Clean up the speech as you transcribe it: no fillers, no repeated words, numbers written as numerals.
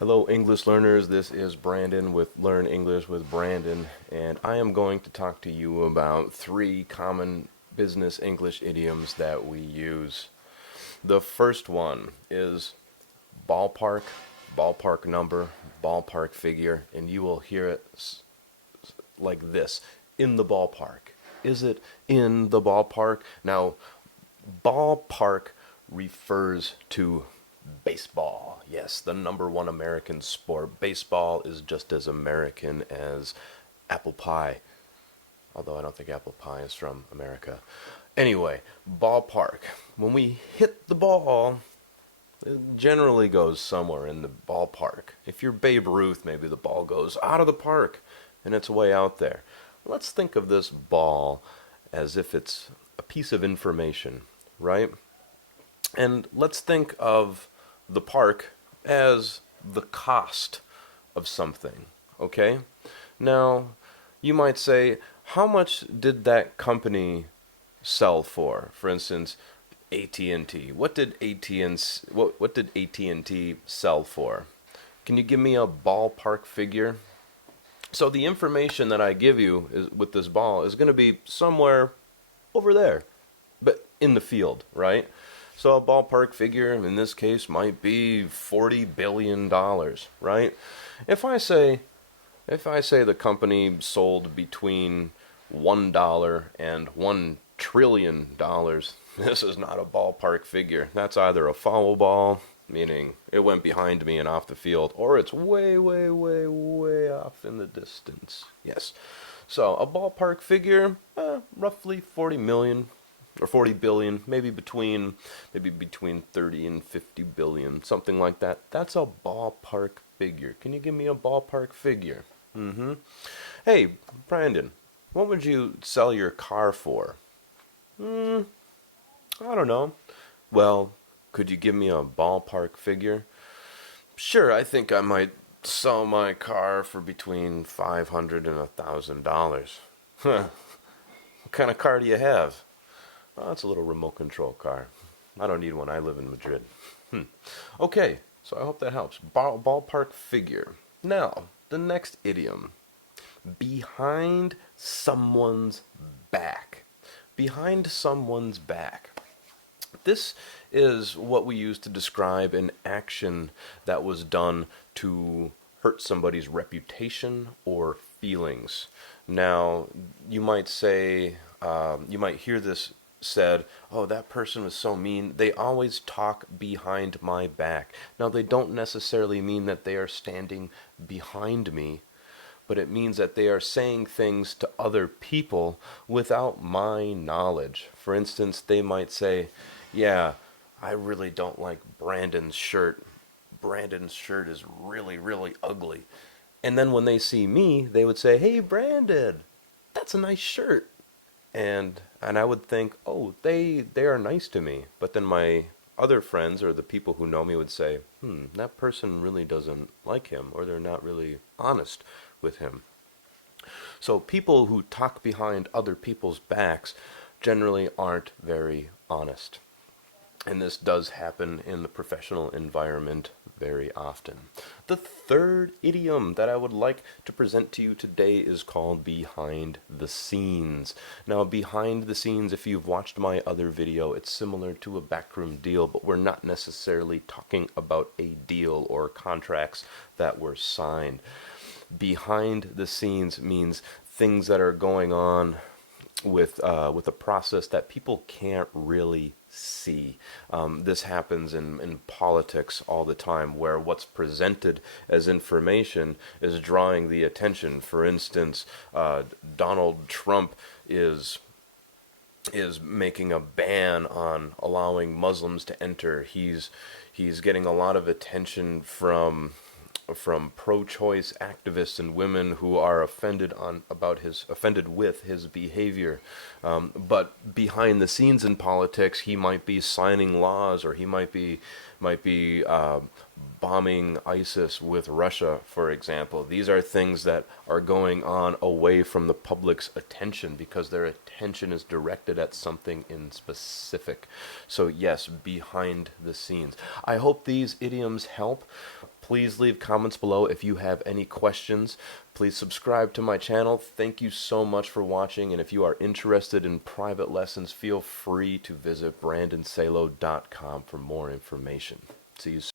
Hello, English learners. This is Brandon with Learn English with Brandon, and I am going to talk to you about three common business English idioms that we use. The first one is ballpark, ballpark number, ballpark figure, and you will hear it like this: in the ballpark. Is it in the ballpark? Now, ballpark refers to baseball. Yes, the number one American sport. Baseball is just as American as apple pie, although I don't think apple pie is from America. Anyway, ballpark. When we hit the ball, it generally goes somewhere in the ballpark. If you're Babe Ruth, maybe the ball goes out of the park and it's way out there. Let's think of this ball as if it's a piece of information, right? And let's think of the park as the cost of something, okay? Now, you might say, how much did that company sell for? For instance, AT&T. What did AT&T sell for? Can you give me a ballpark figure? So the information that I give you with this ball is going to be somewhere over there, but in the field, right? So a ballpark figure in this case might be $40 billion, right? If I say the company sold between $1 and $1 trillion, this is not a ballpark figure. That's either a foul ball, meaning it went behind me and off the field, or it's way, way, way, way off in the distance. Yes. So a ballpark figure, roughly 40 million or 40 billion, maybe between 30 and 50 billion, something like that. That's a ballpark figure. Can you give me a ballpark figure? Hey, Brandon, what would you sell your car for? I don't know. Well, could you give me a ballpark figure? Sure, I think I might sell my car for between $500 and $1,000. Huh. What kind of car do you have? Oh, it's a little remote control car. I don't need one. I live in Madrid. Okay, so I hope that helps. Ballpark figure. Now, the next idiom. Behind someone's back. Behind someone's back. This is what we use to describe an action that was done to hurt somebody's reputation or feelings. Now, you might say, you might hear this said, oh, that person was so mean. They always talk behind my back. Now, they don't necessarily mean that they are standing behind me, but it means that they are saying things to other people without my knowledge. For instance, they might say, yeah, I really don't like Brandon's shirt. Brandon's shirt is really, really ugly. And then when they see me, they would say, hey, Brandon, that's a nice shirt. And I would think, oh, they are nice to me. But then my other friends or the people who know me would say, that person really doesn't like him, or they're not really honest with him. So people who talk behind other people's backs generally aren't very honest. And this does happen in the professional environment very often. The third idiom that I would like to present to you today is called behind the scenes. Now, behind the scenes, if you've watched my other video, it's similar to a backroom deal, but we're not necessarily talking about a deal or contracts that were signed. Behind the scenes means things that are going on with a process that people can't really see. This happens in politics all the time, where what's presented as information is drawing the attention. For instance, Donald Trump is making a ban on allowing Muslims to enter. He's getting a lot of attention from pro-choice activists and women who are offended with his behavior. But behind the scenes in politics, he might be signing laws, or he might be might be bombing ISIS with Russia, for example. These are things that are going on away from the public's attention because their attention is directed at something in specific. So yes, behind the scenes. I hope these idioms help. Please leave comments below if you have any questions. Please subscribe to my channel. Thank you so much for watching, and if you are interested in private lessons, feel free to visit brandonsalo.com for more information. See you soon.